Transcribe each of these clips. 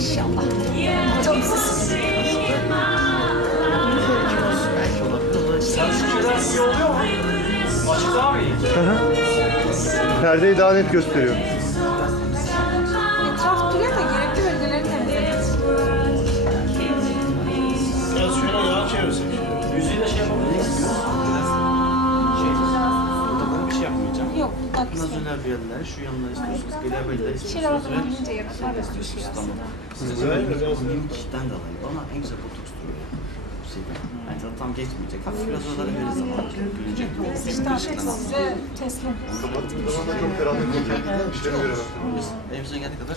İnşallah. Çok? Perdeyi daha net gösteriyor. Bir yerler, şu yanlar istiyorsunuz, gelebeller Şeyler istiyorsunuz da istiyorsunuz. Tamam. Size mimikten de alayım ama en güzel botoks duruyor. Yani tadı tam geçmeyecek. Hafif biraz oralara veririz ama. Gülünecek. İşte size teslim. Kapattığım zaman da çok karanlık olacak. İşlemi göremem. Biz elimizden geldiği kadar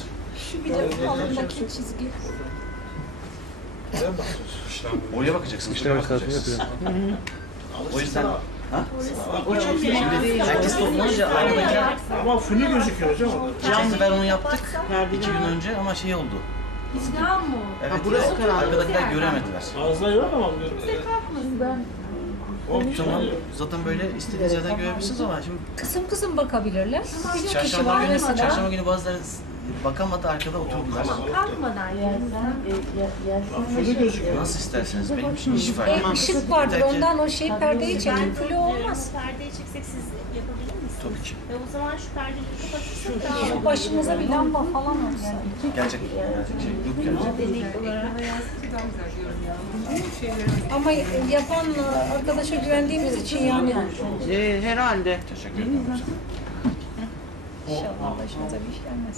Şu bir de alındaki çizgi. oraya bakacaksınız. İşlem esnasını yapıyorum. O yüzden Ha? O çok iyi. Şimdi herkes toplanınca arkadakiler Ama funi gözüküyor hocam orada. Geçen sefer onu yaptık iki gün önce ama şey oldu. Evet, burası arkadakiler göremediler. Ağızda yok ama O zaman zaten böyle istediğiniz yerden görebilirsiniz ama şimdi Kısım kısım bakabilirler. Bir kişi çarşamba var günü, mesela. çarşamba günü bazıları bakamadı arkada oturdular. funi gözüküyor. Nasıl isterseniz benim için hiç fark E, etmez. ışık vardır Yeter ki- ondan o şey perdeyi çekip flu olmaz. Perdeyi çeksek siz yapabilir misiniz? Tabii ki. E o zaman şu perdeleri kapatırsak daha Şu başımıza bir lamba falan olsun. Gerçek, gerçek şey yok gerçek. Ama yapan arkadaşa güvendiğimiz için yani Ee, herhalde. Teşekkür ederim. İnşallah başımıza bir iş gelmez.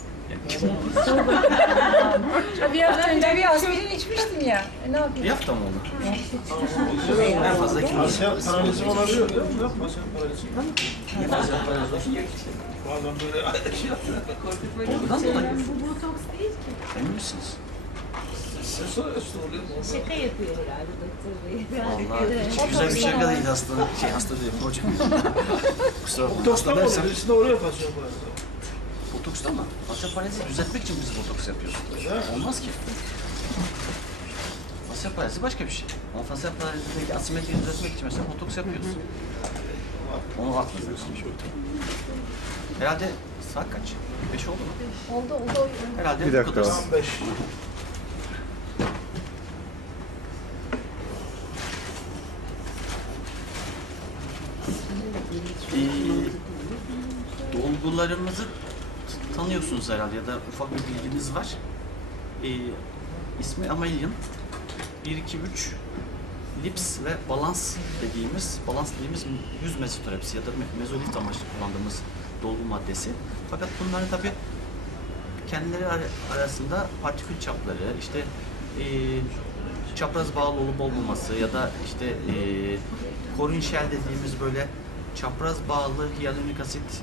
bir hafta önce bir aspirin içmiştim ya. E, ne yapayım? Bir hafta mı oldu? En fazla hafta. Asya paralizi olabiliyor değil mi? Yapma sen paralizi. En fazla paraliz Bazen böyle şey yapıyor. Ondan dolayı. Emin misiniz? Ses üstü oluyor mu? şaka yapıyor herhalde doktor bey. Vallahi hiç güzel bir şaka değil hasta. Şey hasta değil hocam. Kusura bakmayın. Doktor de oraya basıyor bu arada. Botoksta mı? Fasya paralizi düzeltmek için biz botoks yapıyoruz. Olmaz ki. Fasya paralizi başka bir şey. Ama fasya paralizindeki asimetriyi düzeltmek için mesela botoks yapıyoruz. Onu aklınızda Herhalde saat kaç? Beş oldu mu? Oldu oldu. Herhalde Bir dakika. Tam beş. Ee, dolgularımızı tanıyorsunuz herhalde ya da ufak bir bilginiz var. Ee, ismi Amelian. 1, 2, 3 lips ve balans dediğimiz, balans dediğimiz yüz mezoterapisi ya da me- mezolit amaçlı kullandığımız dolgu maddesi. Fakat bunların tabi kendileri ar- arasında partikül çapları, işte e, çapraz bağlı olup olmaması ya da işte e, korin dediğimiz böyle çapraz bağlı hyaluronik asit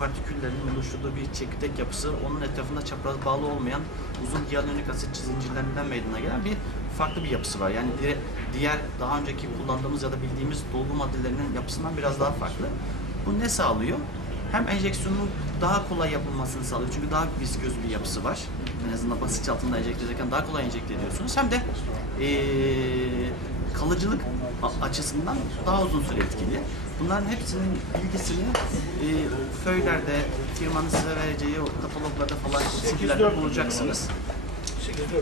partiküllerinin oluşturduğu bir çekirdek yapısı, onun etrafında çapraz bağlı olmayan uzun hyaluronik asit zincirlerinden meydana gelen bir farklı bir yapısı var. Yani diğer daha önceki kullandığımız ya da bildiğimiz dolgu maddelerinin yapısından biraz daha farklı. Bu ne sağlıyor? Hem enjeksiyonun daha kolay yapılmasını sağlıyor çünkü daha visköz bir yapısı var. En azından basınç altında enjekte ederken daha kolay enjekte ediyorsunuz. Hem de eee, kalıcılık açısından daha uzun süre etkili. Bunların hepsinin bilgisini e, föylerde, firmanın size vereceği o kataloglarda falan CD'lerde bulacaksınız. 8 4. E,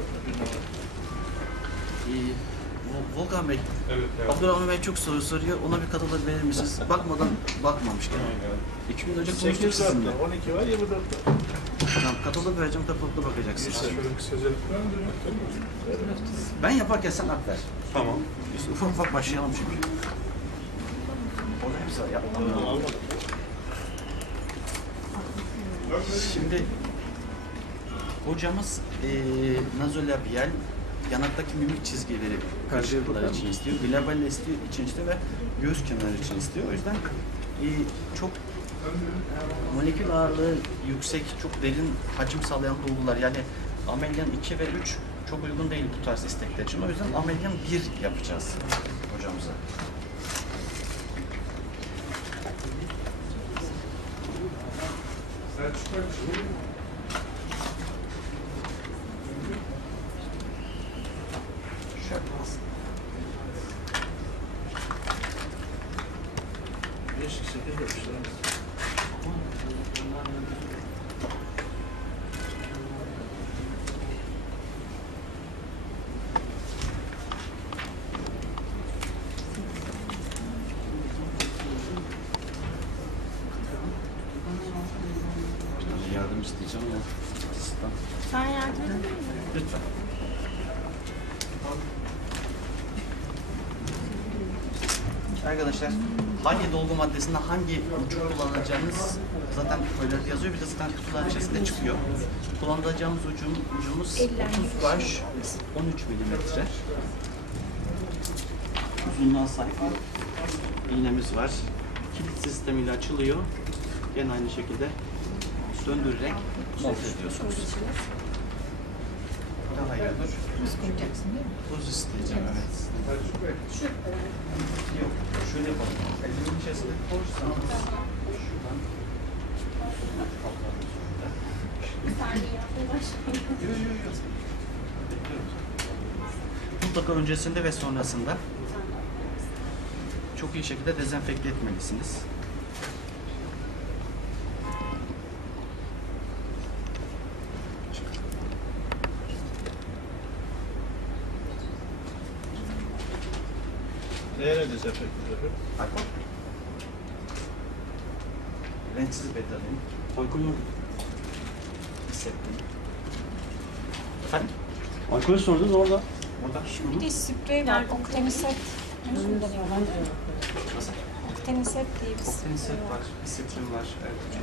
Vol- Volkan Bey, Abdurrahman Bey çok soru soruyor. Ona bir katalog verir misiniz? Bakmadan bakmamışken. İki gün önce konuştuk 8 4 sizinle. var. 12 var 24 var. Tamam, katalog vereceğim, katalogda bakacaksınız. Şöyle? Ben yaparken sen hak ver. Tamam. Biz ufak ufak başlayalım çünkü. Şimdi hocamız e, nazolabial yanaktaki mimik çizgileri karışıklıklar için istiyor. Global istiyor, için istiyor ve göz kenarı için istiyor. O yüzden e, çok molekül ağırlığı yüksek, çok derin hacim sağlayan dolgular yani amelyan 2 ve 3 çok uygun değil bu tarz istekler için. O yüzden amelyan 1 yapacağız hocamıza. Şöyle. Sen yardım edebilir misin? Lütfen. Arkadaşlar hangi dolgu maddesinde hangi ucu kullanacağınız zaten böyle yazıyor bir de zaten kutuların içerisinde çıkıyor. Kullanacağımız ucum, ucumuz 30 baş 13 milimetre. Uzunluğa sahip iğnemiz var. Kilit sistemiyle açılıyor. Gene aynı şekilde döndürerek monte ediyorsunuz. Daha iyi olur. Buz koyacaksın değil mi? Buz isteyeceğim evet. Yok, şöyle yapalım. Elimin içerisinde koysanız şuradan. Mutlaka öncesinde ve sonrasında çok iyi şekilde dezenfekte etmelisiniz. Ne desefekt efendim? Alkol. Renksiz betalin. Alkol yok. Hissettim. Efendim? Alkolü sordunuz orada. Burada. Bir de sprey var. Okteniset. Nasıl? Okteniset diye bir sprey var. var, bisitrin var. Evet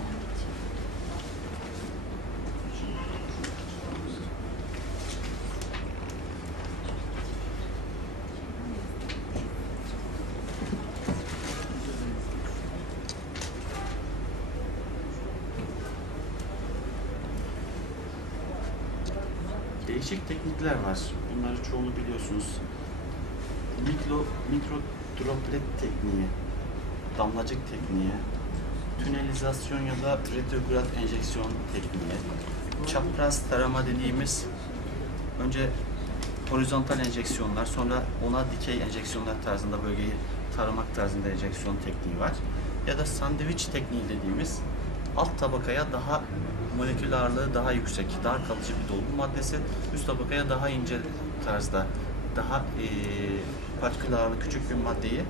Değişik teknikler var. Bunları çoğunu biliyorsunuz. Mikro, mikro droplet tekniği, damlacık tekniği, tünelizasyon ya da retrograd enjeksiyon tekniği, çapraz tarama dediğimiz önce horizontal enjeksiyonlar, sonra ona dikey enjeksiyonlar tarzında bölgeyi taramak tarzında enjeksiyon tekniği var. Ya da sandviç tekniği dediğimiz alt tabakaya daha molekül ağırlığı daha yüksek, daha kalıcı bir dolgu maddesi, üst tabakaya daha ince tarzda, daha eee partikül ağırlığı küçük bir maddeyi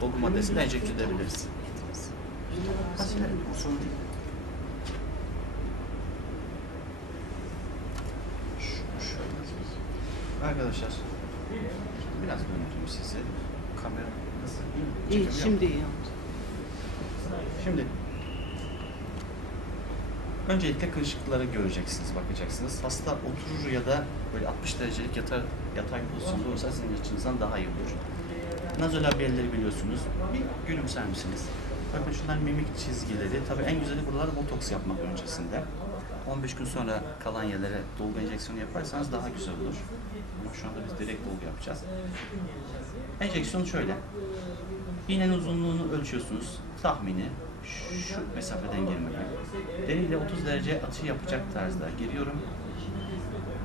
dolgu maddesine enjekte edebiliriz. Mesela sorun değil. Arkadaşlar, biraz döndüreyim sizi. Kamera nasıl? İyi, şimdi iyi. Şimdi öncelikle kırışıklıkları göreceksiniz, bakacaksınız. Hasta oturur ya da böyle 60 derecelik yatar, yatay pozisyonda olursa sizin açınızdan daha iyi olur. Nazolabiyelleri biliyorsunuz. Bir gülümser misiniz? Bakın şunlar mimik çizgileri. Tabii en güzeli buralarda botoks yapmak öncesinde. 15 gün sonra kalan yerlere dolgu enjeksiyonu yaparsanız daha güzel olur. Ama şu anda biz direkt dolgu yapacağız. Enjeksiyon şöyle. İğnenin uzunluğunu ölçüyorsunuz. Tahmini şu mesafeden girmeli. Deriyle 30 derece açı yapacak tarzda giriyorum.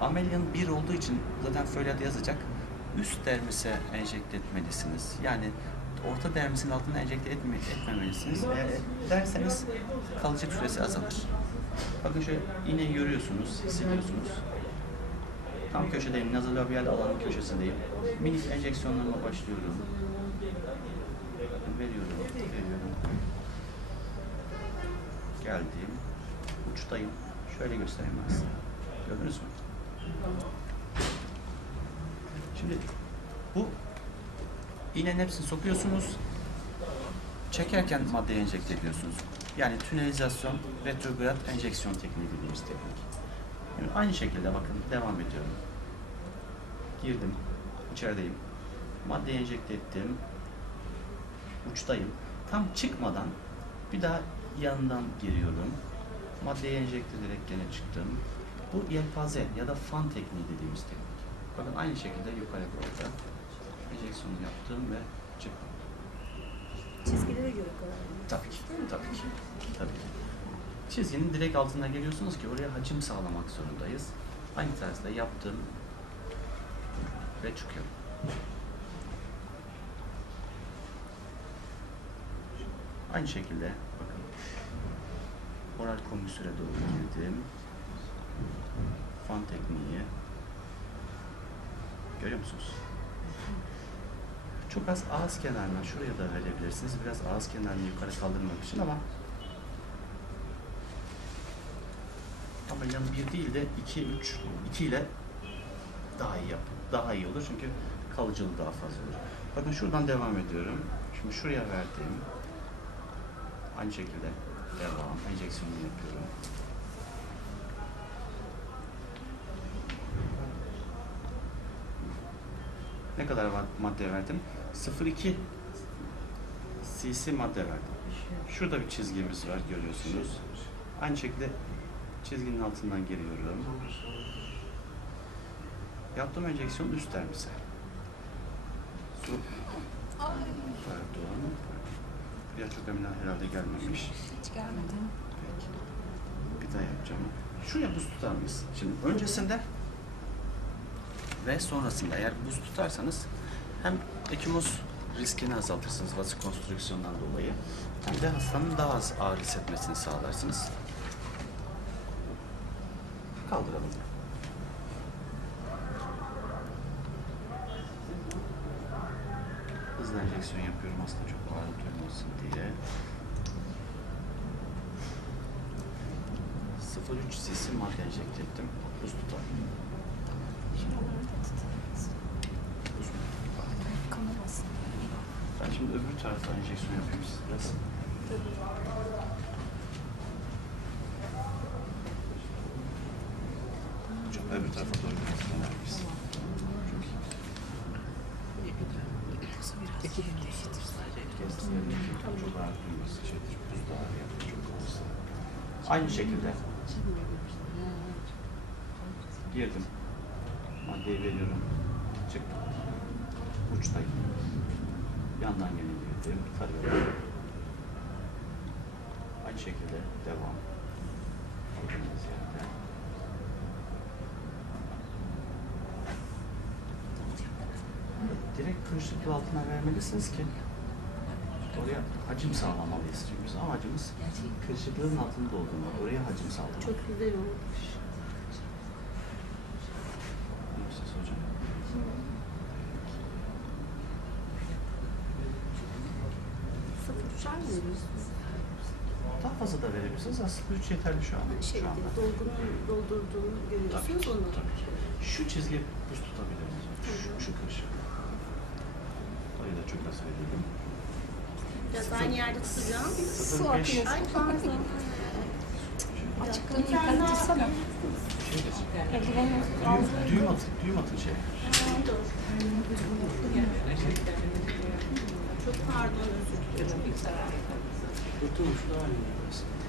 Amelyan 1 olduğu için zaten fölyat yazacak. Üst dermise enjekte etmelisiniz. Yani orta dermisin altına enjekte etme, etmemelisiniz. Eğer derseniz kalıcılık süresi azalır. Bakın şöyle iğneyi görüyorsunuz, hissediyorsunuz. Tam köşedeyim, nazolabiyal alanın köşesindeyim. Minik enjeksiyonlarıma başlıyorum. Veriyorum, veriyorum. Geldim. Uçtayım. Şöyle göstereyim ben size. Gördünüz mü? Şimdi bu iğnenin hepsini sokuyorsunuz. Çekerken maddeyi enjekte ediyorsunuz. Yani tünelizasyon, retrograd enjeksiyon tekniği dediğimiz teknik. Şimdi aynı şekilde bakın devam ediyorum. Girdim. içerideyim. Maddeyi enjekte ettim. Uçtayım. Tam çıkmadan bir daha yandan giriyorum. Maddeyi enjekte ederek gene çıktım. Bu yelpaze ya da fan tekniği dediğimiz teknik. Bakın aynı şekilde yukarı doğru enjeksiyonu yaptım ve çıktım. Çizgilere göre karar Tabii ki, tabii ki, tabii ki. Çizginin direkt altına geliyorsunuz ki oraya hacim sağlamak zorundayız. Aynı tarzda yaptım ve çıkıyorum. Aynı şekilde bakın oral komüsüre doğru girdim. Fan tekniği. Görüyor musunuz? Çok az ağız kenarına şuraya da verebilirsiniz. Biraz ağız kenarını yukarı kaldırmak için ama Amelyanın bir değil de iki, üç, iki ile daha iyi yap. Daha iyi olur çünkü kalıcılığı daha fazla olur. Bakın şuradan devam ediyorum. Şimdi şuraya verdiğim aynı şekilde devam enjeksiyonu yapıyorum. Ne kadar ma- madde verdim? 0,2 cc madde verdim. Şurada bir çizgimiz var görüyorsunuz. Aynı şekilde çizginin altından geliyorum. Yaptığım enjeksiyon üst termise. Su. Pardon. Ya çok emin herhalde gelmemiş. Hiç gelmedi. Peki. Bir daha yapacağım. Şuraya buz tutar mıyız? Şimdi öncesinde ve sonrasında eğer buz tutarsanız hem ekimoz riskini azaltırsınız vasokonstrüksiyondan dolayı hem de hastanın daha az ağrı hissetmesini sağlarsınız. Kaldıralım. Hızlı enjeksiyon yapıyorum aslında çok ağrı duymasın diye. 0.3 cc madde enjekte ettim. Buz tutar. Buz mu? Kanamasın. Ben şimdi öbür tarafta enjeksiyon yapayım siz biraz. Hocam öbür tarafa doğru döner miyiz? Çok iyi. Aynı şekilde girdim. Maddeyi veriyorum. Çıktım. Uçtayım. Yandan yine girdim. Tarıyorum. Aynı şekilde devam. Aldığınız yerden. Direkt kırışıklığı altına vermelisiniz ki oraya hacim sağlamalıyız. Çünkü bizim amacımız kırışıklığın altında olduğunda oraya hacim sağlamak. Çok güzel olmuş. Nasılsınız hocam? Sıfır uçar? Daha fazla da verebilirsiniz. Aslında 3 yeterli şu an. Şey, şu anda. dolgunun doldurduğunu görüyorsunuz onu. Şu çizgi buz tutabilir miyiz? Şu, şu kırışık. Orayı da çok az verelim. Biraz aynı yerde tutacağım. 0.5 Ay pardon. Açıklığını yıkatırsana. düğüm atın, düğüm atın şey. Çok pardon özür dilerim. Kurtulmuş daha iyi